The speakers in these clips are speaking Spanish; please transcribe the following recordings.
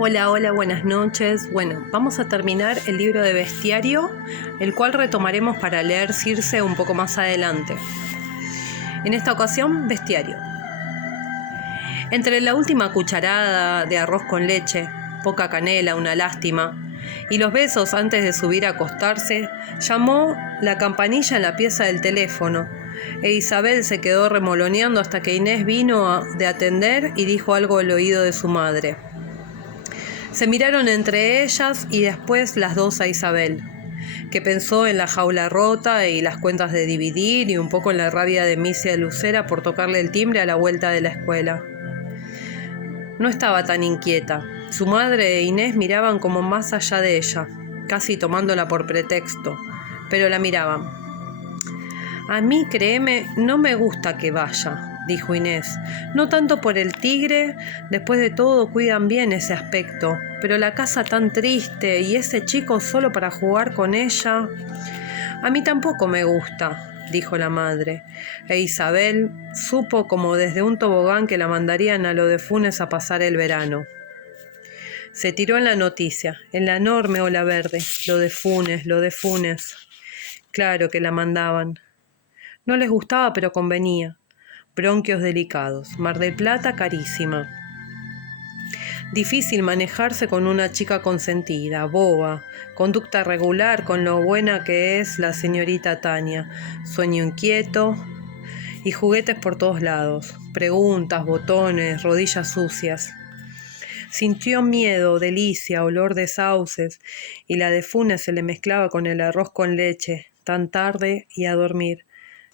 Hola, hola, buenas noches. Bueno, vamos a terminar el libro de Bestiario, el cual retomaremos para leer Circe un poco más adelante. En esta ocasión, Bestiario. Entre la última cucharada de arroz con leche, poca canela, una lástima, y los besos antes de subir a acostarse, llamó la campanilla en la pieza del teléfono, e Isabel se quedó remoloneando hasta que Inés vino de atender y dijo algo al oído de su madre. Se miraron entre ellas y después las dos a Isabel, que pensó en la jaula rota y las cuentas de dividir y un poco en la rabia de Misia Lucera por tocarle el timbre a la vuelta de la escuela. No estaba tan inquieta. Su madre e Inés miraban como más allá de ella, casi tomándola por pretexto, pero la miraban. A mí, créeme, no me gusta que vaya, dijo Inés. No tanto por el tigre, después de todo cuidan bien ese aspecto, pero la casa tan triste y ese chico solo para jugar con ella. A mí tampoco me gusta, dijo la madre, e Isabel supo como desde un tobogán que la mandarían a lo de Funes a pasar el verano. Se tiró en la noticia, en la enorme ola verde, lo de Funes. Claro que la mandaban. No les gustaba, pero convenía. Bronquios delicados. Mar del Plata carísima. Difícil manejarse con una chica consentida, boba, conducta regular con lo buena que es la señorita Tania, sueño inquieto y juguetes por todos lados, preguntas, botones, rodillas sucias. Sintió miedo, delicia, olor de sauces, y la de Funes se le mezclaba con el arroz con leche, tan tarde, y a dormir.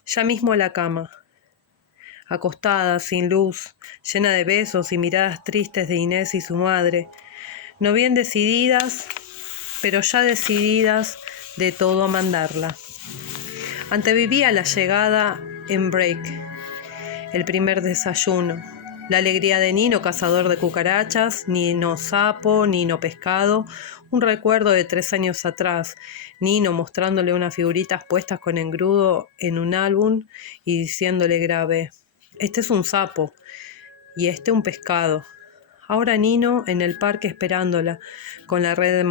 Ya mismo a la cama. Acostada, sin luz, llena de besos y miradas tristes de Inés y su madre, no bien decididas, pero ya decididas de todo a mandarla. Antevivía la llegada en break, el primer desayuno, la alegría de Nino, cazador de cucarachas, Nino sapo, Nino pescado, un recuerdo de 3 años atrás, Nino mostrándole unas figuritas puestas con engrudo en un álbum y diciéndole grave: este es un sapo y este un pescado. Ahora Nino en el parque esperándola, con la red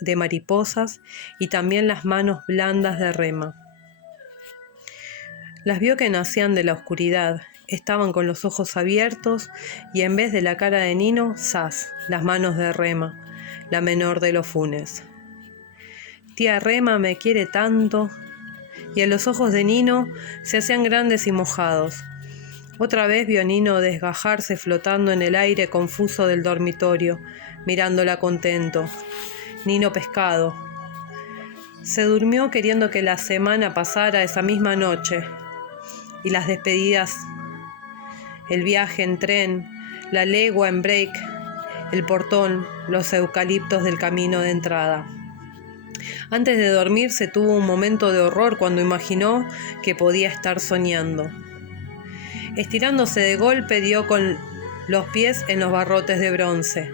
de mariposas y también las manos blandas de rema. Las vio que nacían de la oscuridad, estaban con los ojos abiertos y en vez de la cara de Nino, ¡zas!, las manos de Rema, la menor de los Funes. Tía Rema me quiere tanto, y en los ojos de Nino se hacían grandes y mojados. Otra vez vio a Nino desgajarse flotando en el aire confuso del dormitorio, mirándola contento. Nino pescado. Se durmió queriendo que la semana pasara esa misma noche. Y las despedidas, el viaje en tren, la legua en break, el portón, los eucaliptos del camino de entrada. Antes de dormirse tuvo un momento de horror cuando imaginó que podía estar soñando. Estirándose de golpe dio con los pies en los barrotes de bronce.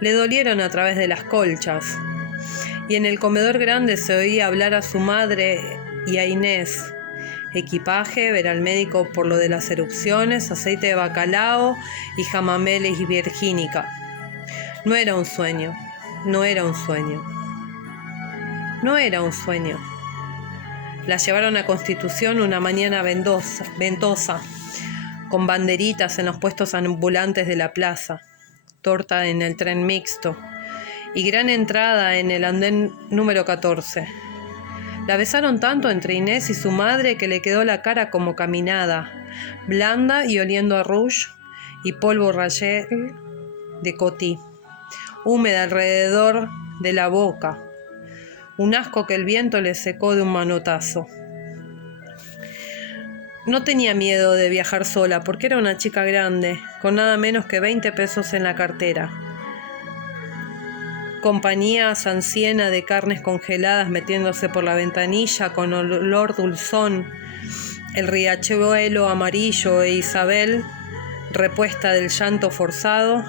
Le dolieron a través de las colchas. Y en el comedor grande se oía hablar a su madre y a Inés. Equipaje, ver al médico por lo de las erupciones, aceite de bacalao y jamameles y virgínica. No era un sueño. La llevaron a Constitución una mañana ventosa, con banderitas en los puestos ambulantes de la plaza, torta en el tren mixto y gran entrada en el andén número 14. La besaron tanto entre Inés y su madre que le quedó la cara como caminada, blanda y oliendo a rouge y polvo rayel de cotí, húmeda alrededor de la boca, un asco que el viento le secó de un manotazo. No tenía miedo de viajar sola porque era una chica grande, con nada menos que 20 pesos en la cartera. Compañía sanciena de carnes congeladas metiéndose por la ventanilla con olor dulzón, el riachuelo amarillo e Isabel, repuesta del llanto forzado,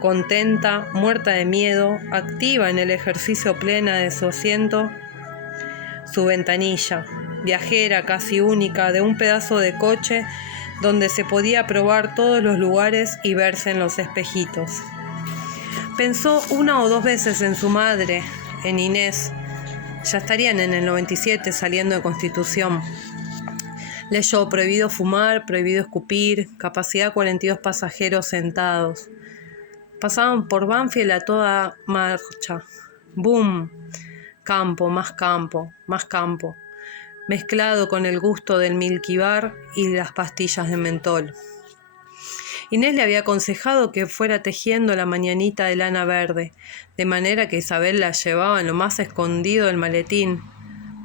contenta, muerta de miedo, activa en el ejercicio plena de su asiento, su ventanilla, viajera casi única de un pedazo de coche donde se podía probar todos los lugares y verse en los espejitos. Pensó 1 o 2 veces en su madre, en Inés. Ya estarían en el 97 saliendo de Constitución. Leyó prohibido fumar, prohibido escupir, capacidad 42 pasajeros sentados. Pasaban por Banfield a toda marcha. ¡Boom! Campo, más campo, más campo. Mezclado con el gusto del Milky Bar y las pastillas de mentol. Inés le había aconsejado que fuera tejiendo la mañanita de lana verde, de manera que Isabel la llevaba en lo más escondido del maletín.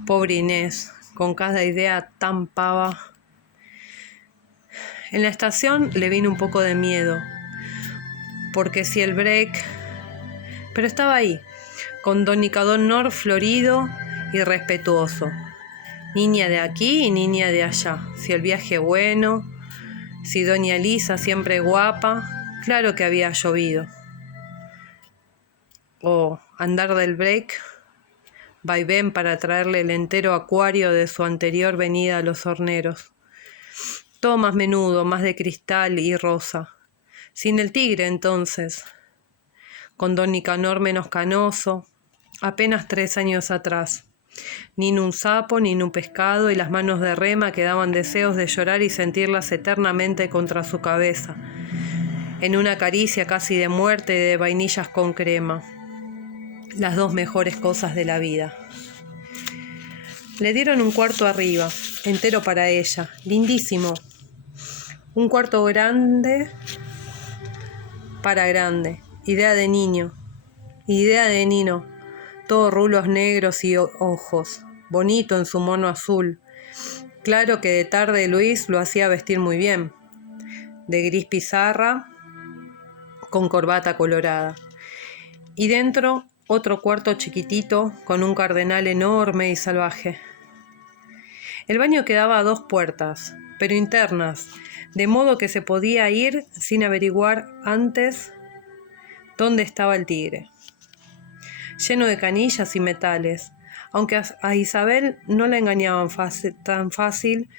Pobre Inés, con cada idea tan pava. En la estación le vino un poco de miedo, porque si el break... Pero estaba ahí, con don Nicanor florido y respetuoso. Niña de aquí y niña de allá, si el viaje bueno, si doña Elisa siempre guapa, claro que había llovido. O andar del break, vaivén para traerle el entero acuario de su anterior venida a los horneros. Todo más menudo, más de cristal y rosa. Sin el tigre entonces, con don Nicanor menos canoso, apenas 3 años atrás. Ni un sapo, ni un pescado, y las manos de Rema que daban deseos de llorar y sentirlas eternamente contra su cabeza, en una caricia casi de muerte de vainillas con crema. Las 2 mejores cosas de la vida. Le dieron un cuarto arriba, entero para ella, lindísimo. Un cuarto grande para grande, idea de niño, todo rulos negros y ojos, bonito en su mono azul. Claro que de tarde Luis lo hacía vestir muy bien, de gris pizarra, con corbata colorada. Y dentro otro cuarto chiquitito, con un cardenal enorme y salvaje. El baño quedaba a 2 puertas, pero internas, de modo que se podía ir sin averiguar antes dónde estaba el tigre. Lleno de canillas y metales, aunque a Isabel no la engañaban tan fácil,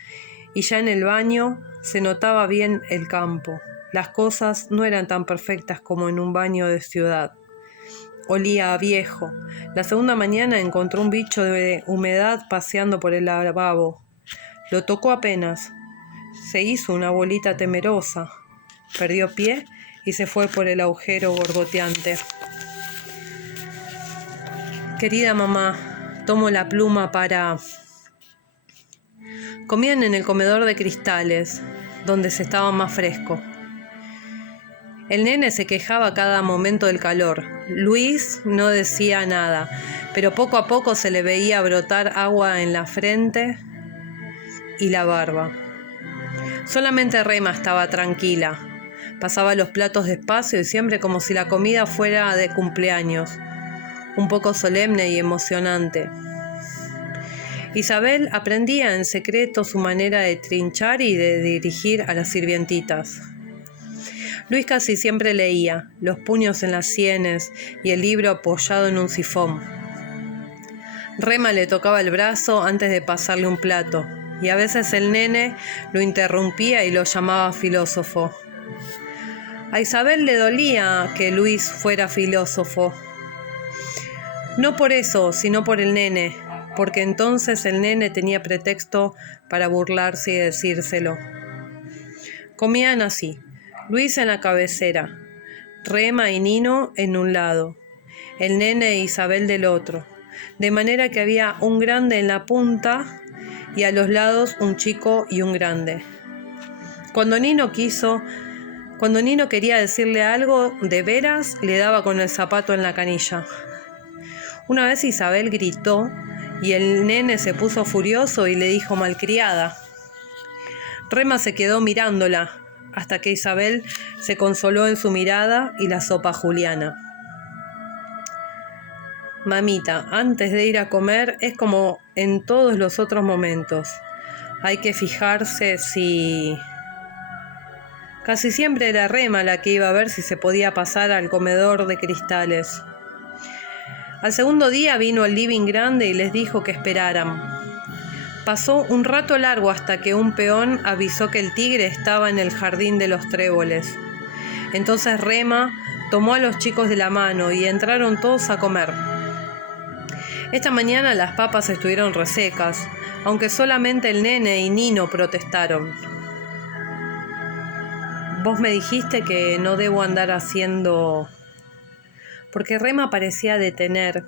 y ya en el baño se notaba bien el campo. Las cosas no eran tan perfectas como en un baño de ciudad. Olía a viejo. La segunda mañana encontró un bicho de humedad paseando por el lavabo. Lo tocó apenas. Se hizo una bolita temerosa. Perdió pie y se fue por el agujero borboteante. Querida mamá, tomo la pluma para... Comían en el comedor de cristales, donde se estaba más fresco. El nene se quejaba a cada momento del calor. Luis no decía nada, pero poco a poco se le veía brotar agua en la frente y la barba. Solamente Rema estaba tranquila. Pasaba los platos despacio y siempre como si la comida fuera de cumpleaños, un poco solemne y emocionante. Isabel aprendía en secreto su manera de trinchar y de dirigir a las sirvientitas. Luis casi siempre leía, los puños en las sienes y el libro apoyado en un sifón. Rema le tocaba el brazo antes de pasarle un plato, y a veces el nene lo interrumpía y lo llamaba filósofo. A Isabel le dolía que Luis fuera filósofo. No por eso, sino por el nene, porque entonces el nene tenía pretexto para burlarse y decírselo. Comían así, Luis en la cabecera, Rema y Nino en un lado, el nene e Isabel del otro, de manera que había un grande en la punta y a los lados un chico y un grande. Cuando Nino quería decirle algo de veras, le daba con el zapato en la canilla. Una vez Isabel gritó y el nene se puso furioso y le dijo malcriada. Rema se quedó mirándola hasta que Isabel se consoló en su mirada y la sopa juliana. Mamita, antes de ir a comer es como en todos los otros momentos. Hay que fijarse si... Casi siempre era Rema la que iba a ver si se podía pasar al comedor de cristales. Al segundo día vino al living grande y les dijo que esperaran. Pasó un rato largo hasta que un peón avisó que el tigre estaba en el jardín de los tréboles. Entonces Rema tomó a los chicos de la mano y entraron todos a comer. Esta mañana las papas estuvieron resecas, aunque solamente el nene y Nino protestaron. Vos me dijiste que no debo andar haciendo... Porque Rema parecía detener,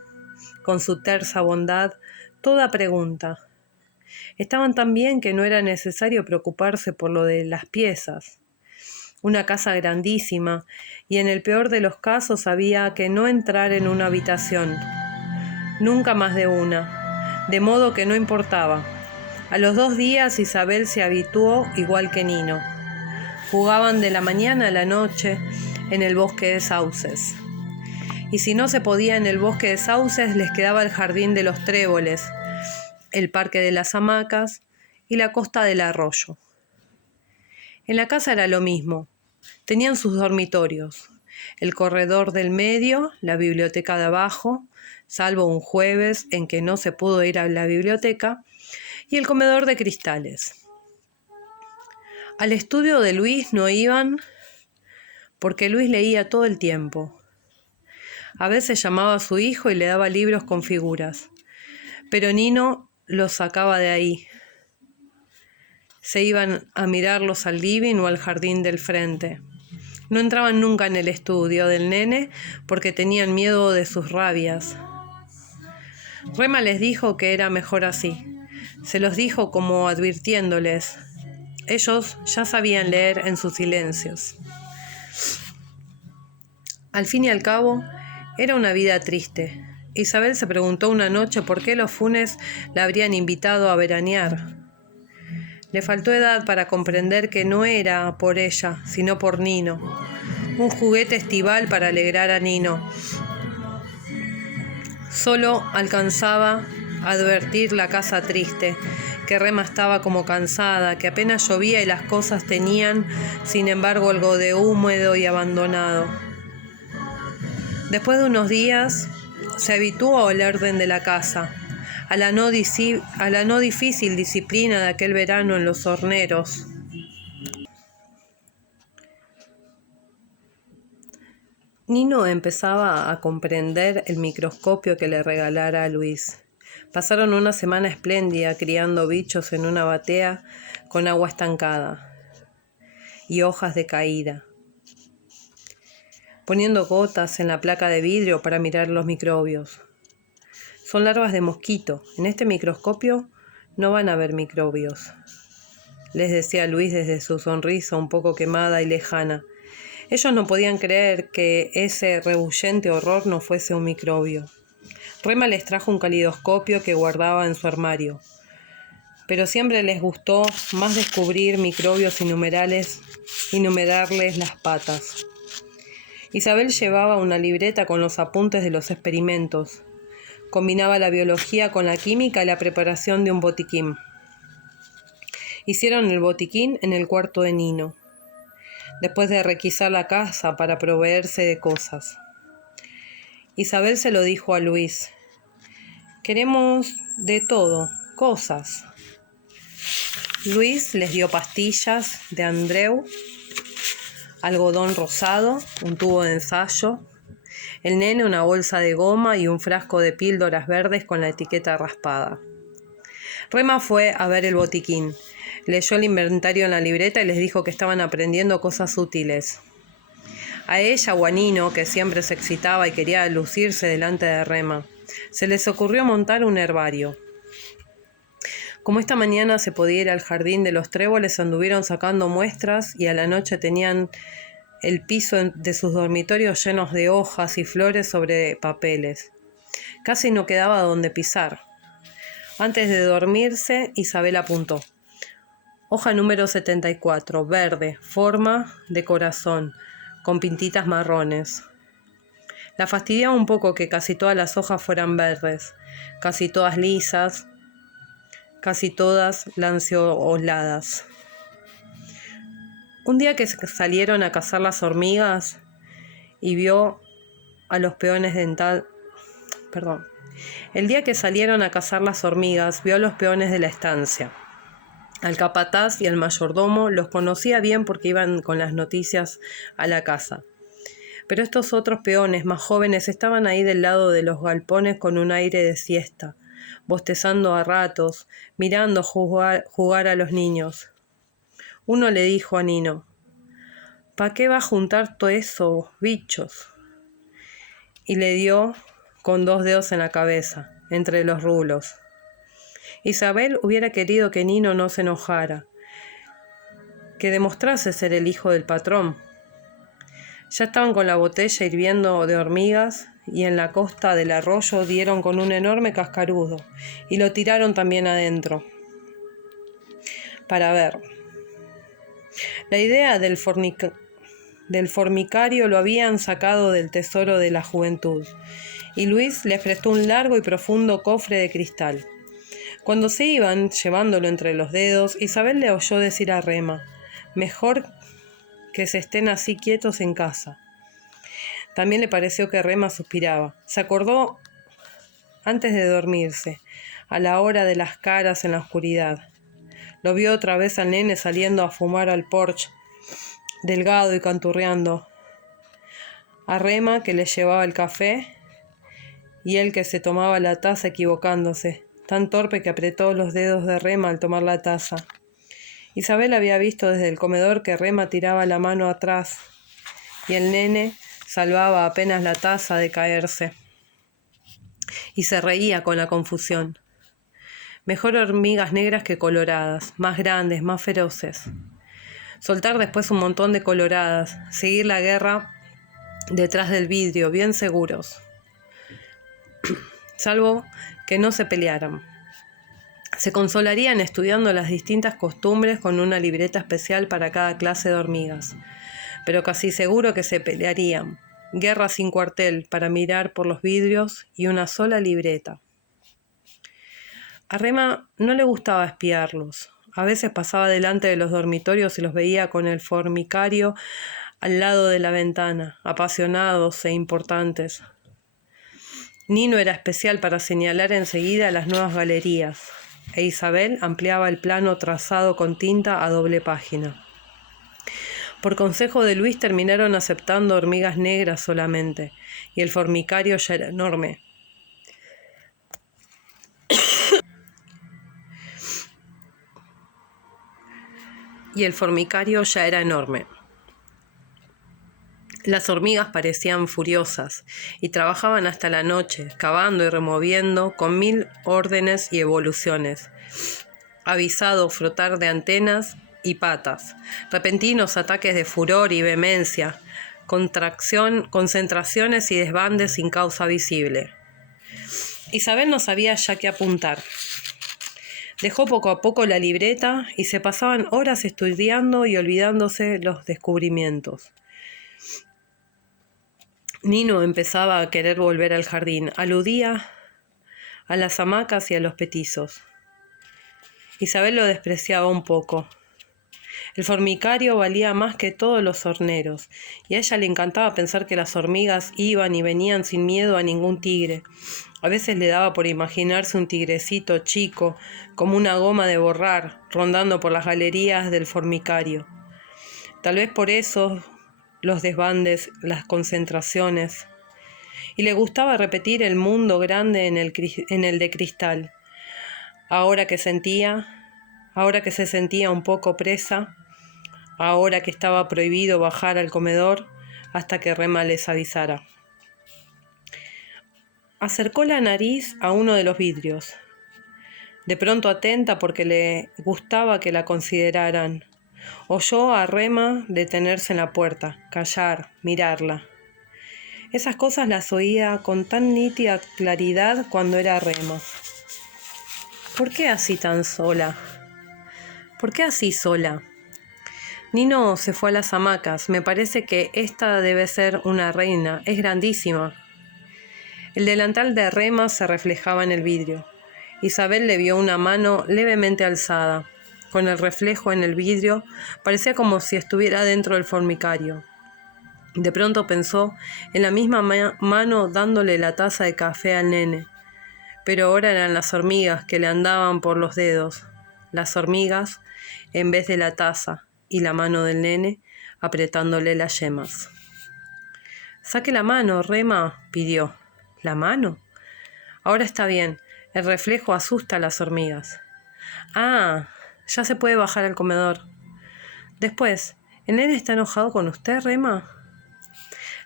con su tersa bondad, toda pregunta. Estaban tan bien que no era necesario preocuparse por lo de las piezas. Una casa grandísima, y en el peor de los casos había que no entrar en una habitación. Nunca más de una, de modo que no importaba. A los 2 días Isabel se habituó igual que Nino. Jugaban de la mañana a la noche en el bosque de sauces. Y si no se podía en el bosque de sauces, les quedaba el jardín de los tréboles, el parque de las hamacas y la costa del arroyo. En la casa era lo mismo. Tenían sus dormitorios, el corredor del medio, la biblioteca de abajo, salvo un jueves en que no se pudo ir a la biblioteca, y el comedor de cristales. Al estudio de Luis no iban porque Luis leía todo el tiempo. A veces llamaba a su hijo y le daba libros con figuras, pero Nino los sacaba de ahí. Se iban a mirarlos al living o al jardín del frente. No entraban nunca en el estudio del nene porque tenían miedo de sus rabias. Rema les dijo que era mejor así. Se los dijo como advirtiéndoles. Ellos ya sabían leer en sus silencios. Al fin y al cabo, era una vida triste. Isabel se preguntó una noche por qué los Funes la habrían invitado a veranear. Le faltó edad para comprender que no era por ella, sino por Nino. Un juguete estival para alegrar a Nino. Solo alcanzaba a advertir la casa triste, que Rema estaba como cansada, que apenas llovía y las cosas tenían, sin embargo, algo de húmedo y abandonado. Después de unos días, se habituó al orden de la casa, a la no difícil disciplina de aquel verano en los horneros. Nino empezaba a comprender el microscopio que le regalara a Luis. Pasaron una semana espléndida criando bichos en una batea con agua estancada y hojas de caída, poniendo gotas en la placa de vidrio para mirar los microbios. Son larvas de mosquito. En este microscopio no van a haber microbios, les decía Luis desde su sonrisa un poco quemada y lejana. Ellos no podían creer que ese rebullente horror no fuese un microbio. Rema les trajo un calidoscopio que guardaba en su armario, pero siempre les gustó más descubrir microbios y numerarles las patas. Isabel llevaba una libreta con los apuntes de los experimentos. Combinaba la biología con la química y la preparación de un botiquín. Hicieron el botiquín en el cuarto de Nino, después de requisar la casa para proveerse de cosas. Isabel se lo dijo a Luis. Queremos de todo, cosas. Luis les dio pastillas de Andreu, algodón rosado, un tubo de ensayo, el nene una bolsa de goma y un frasco de píldoras verdes con la etiqueta raspada. Rema fue a ver el botiquín, leyó el inventario en la libreta y les dijo que estaban aprendiendo cosas útiles. A ella o a Nino, que siempre se excitaba y quería lucirse delante de Rema, se les ocurrió montar un herbario. Como esta mañana se podía ir al jardín de los tréboles, anduvieron sacando muestras y a la noche tenían el piso de sus dormitorios llenos de hojas y flores sobre papeles. Casi no quedaba donde pisar. Antes de dormirse, Isabel apuntó. Hoja número 74, verde, forma de corazón, con pintitas marrones. La fastidiaba un poco que casi todas las hojas fueran verdes, casi todas lisas, casi todas lanceoladas. Un día que salieron a cazar las hormigas y vio a los peones El día que salieron a cazar las hormigas, vio a los peones de la estancia. Al capataz y al mayordomo los conocía bien porque iban con las noticias a la casa. Pero estos otros peones más jóvenes estaban ahí del lado de los galpones con un aire de siesta, bostezando a ratos, mirando jugar a los niños. Uno le dijo a Nino: «¿Pa qué va a juntar todos esos bichos?», y le dio con 2 dedos en la cabeza, entre los rulos. Isabel hubiera querido que Nino no se enojara, que demostrase ser el hijo del patrón. Ya estaban con la botella hirviendo de hormigas y en la costa del arroyo dieron con un enorme cascarudo y lo tiraron también adentro para ver. La idea del formicario lo habían sacado del tesoro de la juventud y Luis les prestó un largo y profundo cofre de cristal. Cuando se iban, llevándolo entre los dedos, Isabel le oyó decir a Rema: «Mejor que se estén así quietos en casa». También le pareció que Rema suspiraba. Se acordó antes de dormirse, a la hora de las caras en la oscuridad. Lo vio otra vez al nene saliendo a fumar al porche, delgado y canturreando. A Rema, que le llevaba el café, y él que se tomaba la taza equivocándose, tan torpe que apretó los dedos de Rema al tomar la taza. Isabel había visto desde el comedor que Rema tiraba la mano atrás y el nene salvaba apenas la taza de caerse. Y se reía con la confusión. Mejor hormigas negras que coloradas, más grandes, más feroces. Soltar después un montón de coloradas, seguir la guerra detrás del vidrio, bien seguros. Salvo que no se pelearan. Se consolarían estudiando las distintas costumbres con una libreta especial para cada clase de hormigas. Pero casi seguro que se pelearían. Guerra sin cuartel para mirar por los vidrios y una sola libreta. A Rema no le gustaba espiarlos. A veces pasaba delante de los dormitorios y los veía con el formicario al lado de la ventana, apasionados e importantes. Nino era especial para señalar enseguida las nuevas galerías, e Isabel ampliaba el plano trazado con tinta a doble página. Por consejo de Luis terminaron aceptando hormigas negras solamente, y el formicario ya era enorme. Las hormigas parecían furiosas y trabajaban hasta la noche, cavando y removiendo con 1000 órdenes y evoluciones. Avisado frotar de antenas y patas, repentinos ataques de furor y vehemencia, concentraciones y desbandes sin causa visible. Isabel no sabía ya qué apuntar. Dejó poco a poco la libreta y se pasaban horas estudiando y olvidándose los descubrimientos. Nino empezaba a querer volver al jardín. Aludía a las hamacas y a los petizos. Isabel lo despreciaba un poco. El formicario valía más que todos los horneros, y a ella le encantaba pensar que las hormigas iban y venían sin miedo a ningún tigre. A veces le daba por imaginarse un tigrecito chico, como una goma de borrar, rondando por las galerías del formicario. Tal vez por eso los desbandes, las concentraciones. Y le gustaba repetir el mundo grande en el de cristal. Ahora que se sentía un poco presa, ahora que estaba prohibido bajar al comedor hasta que Rema les avisara. Acercó la nariz a uno de los vidrios, de pronto atenta porque le gustaba que la consideraran. Oyó a Rema detenerse en la puerta, callar, mirarla. Esas cosas las oía con tan nítida claridad cuando era Rema. ¿Por qué así tan sola? ¿Por qué así sola? Nino se fue a las hamacas. Me parece que esta debe ser una reina. Es grandísima. El delantal de Rema se reflejaba en el vidrio. Isabel le vio una mano levemente alzada. Con el reflejo en el vidrio, parecía como si estuviera dentro del formicario. De pronto pensó en la misma mano dándole la taza de café al nene. pero ahora eran las hormigas que le andaban por los dedos. Las hormigas en vez de la taza y la mano del nene apretándole las yemas. «Saque la mano, Rema», pidió. «¿La mano?» «Ahora está bien. El reflejo asusta a las hormigas». «Ah, ya se puede bajar al comedor». Después, ¿el nene está enojado con usted, Rema?»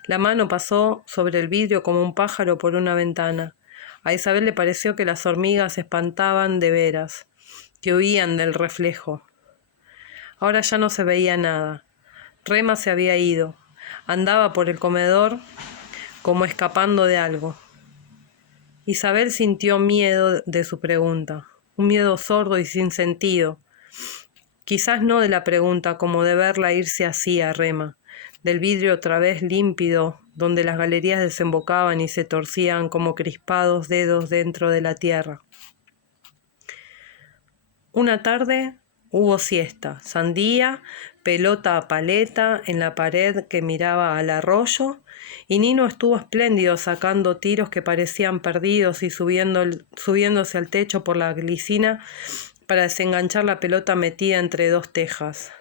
La mano pasó sobre el vidrio como un pájaro por una ventana. A Isabel le pareció que las hormigas se espantaban de veras, que huían del reflejo. Ahora ya no se veía nada. Rema se había ido. Andaba por el comedor como escapando de algo. Isabel sintió miedo de su pregunta, un miedo sordo y sin sentido. Quizás no de la pregunta, como de verla irse así a Rema, del vidrio otra vez límpido, donde las galerías desembocaban y se torcían como crispados dedos dentro de la tierra. Una tarde hubo siesta, sandía, pelota a paleta en la pared que miraba al arroyo, y Nino estuvo espléndido sacando tiros que parecían perdidos y subiéndose al techo por la glicina para desenganchar la pelota metida entre dos tejas.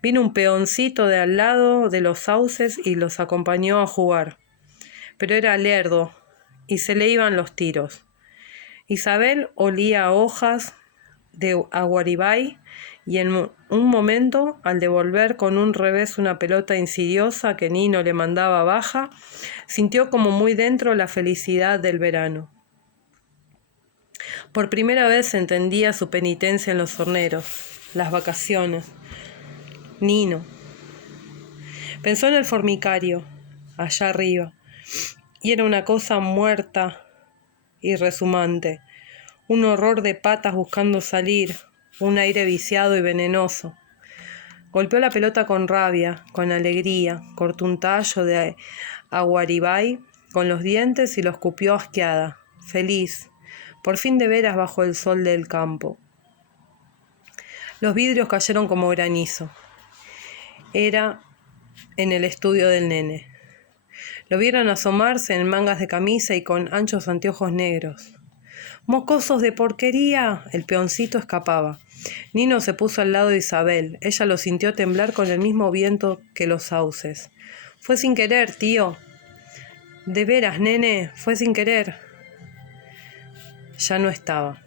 Vino un peoncito de al lado de los sauces y los acompañó a jugar, pero era lerdo y se le iban los tiros. Isabel olía a hojas de aguaribay y en un momento, al devolver con un revés una pelota insidiosa que Nino le mandaba baja, sintió como muy dentro la felicidad del verano. Por primera vez entendía su penitencia en los horneros, las vacaciones. Nino. Pensó en el formicario, allá arriba, y era una cosa muerta y rezumante, un horror de patas buscando salir, un aire viciado y venenoso. Golpeó la pelota con rabia, con alegría, cortó un tallo de aguaribay con los dientes y lo escupió asqueada, feliz, por fin de veras bajo el sol del campo. Los vidrios cayeron como granizo. Era en el estudio del nene. Lo vieron asomarse en mangas de camisa y con anchos anteojos negros. «¡Mocosos de porquería!». El peoncito escapaba. Nino se puso al lado de Isabel. Ella lo sintió temblar con el mismo viento que los sauces. «Fue sin querer, tío». «¿De veras, nene? Fue sin querer». Ya no estaba.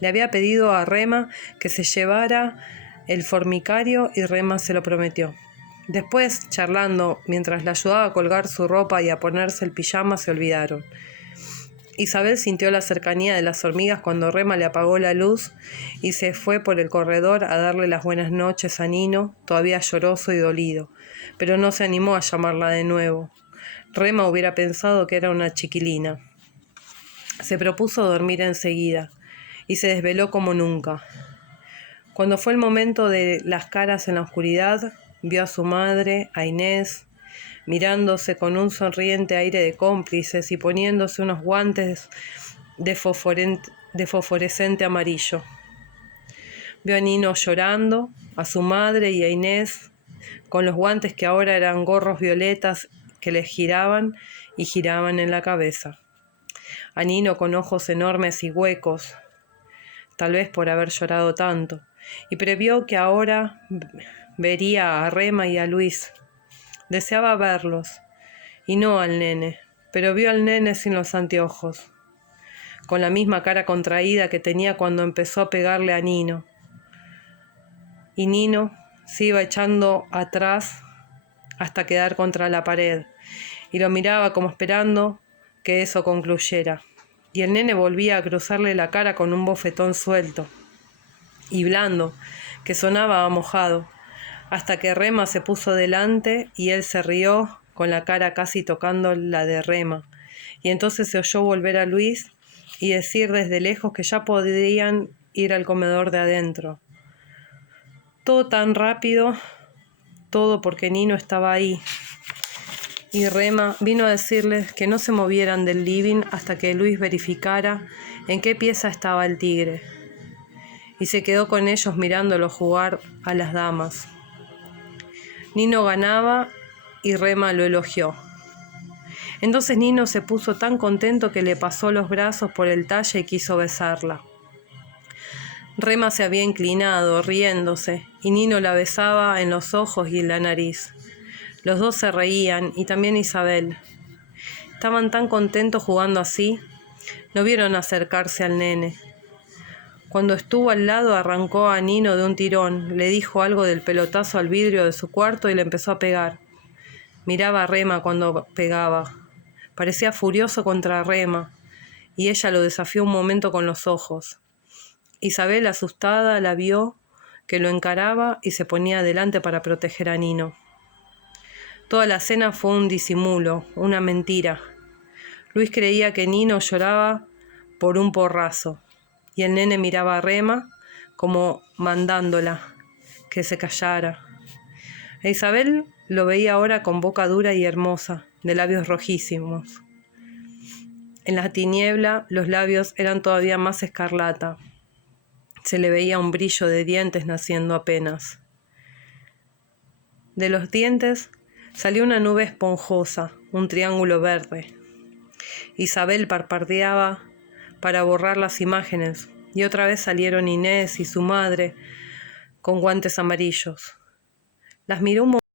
Le había pedido a Rema que se llevara el formicario y Rema se lo prometió. Después, charlando, mientras le ayudaba a colgar su ropa y a ponerse el pijama, se olvidaron. Isabel sintió la cercanía de las hormigas cuando Rema le apagó la luz y se fue por el corredor a darle las buenas noches a Nino, todavía lloroso y dolido, pero no se animó a llamarla de nuevo. Rema hubiera pensado que era una chiquilina. Se propuso dormir enseguida y se desveló como nunca. Cuando fue el momento de las caras en la oscuridad, vio a su madre, a Inés, mirándose con un sonriente aire de cómplices y poniéndose unos guantes de fosforescente amarillo. Vio a Nino llorando, a su madre y a Inés, con los guantes que ahora eran gorros violetas que les giraban y giraban en la cabeza. A Nino con ojos enormes y huecos, tal vez por haber llorado tanto, y previó que ahora vería a Rema y a Luis. Deseaba verlos, y no al nene, pero vio al nene sin los anteojos, con la misma cara contraída que tenía cuando empezó a pegarle a Nino. Y Nino se iba echando atrás hasta quedar contra la pared, y lo miraba como esperando que eso concluyera. Y el nene volvía a cruzarle la cara con un bofetón suelto y blando, que sonaba a mojado, hasta que Rema se puso delante y él se rió con la cara casi tocando la de Rema. Y entonces se oyó volver a Luis y decir desde lejos que ya podrían ir al comedor de adentro. Todo tan rápido, todo porque Nino estaba ahí. Y Rema vino a decirles que no se movieran del living hasta que Luis verificara en qué pieza estaba el tigre. Y se quedó con ellos mirándolo jugar a las damas. Nino ganaba y Rema lo elogió. Entonces Nino se puso tan contento que le pasó los brazos por el talle y quiso besarla. Rema se había inclinado, riéndose, y Nino la besaba en los ojos y en la nariz. Los dos se reían, y también Isabel. Estaban tan contentos jugando así, no vieron acercarse al nene. Cuando estuvo al lado arrancó a Nino de un tirón, le dijo algo del pelotazo al vidrio de su cuarto y le empezó a pegar. Miraba a Rema cuando pegaba. Parecía furioso contra Rema, y ella lo desafió un momento con los ojos. Isabel, asustada, la vio que lo encaraba y se ponía adelante para proteger a Nino. Toda la cena fue un disimulo, una mentira. Luis creía que Nino lloraba por un porrazo, y el nene miraba a Rema como mandándola que se callara. E Isabel lo veía ahora con boca dura y hermosa, de labios rojísimos. En la tiniebla los labios eran todavía más escarlata. Se le veía un brillo de dientes naciendo apenas. De los dientes salió una nube esponjosa, un triángulo verde. Isabel parpadeaba para borrar las imágenes, y otra vez salieron Inés y su madre con guantes amarillos. Las miró un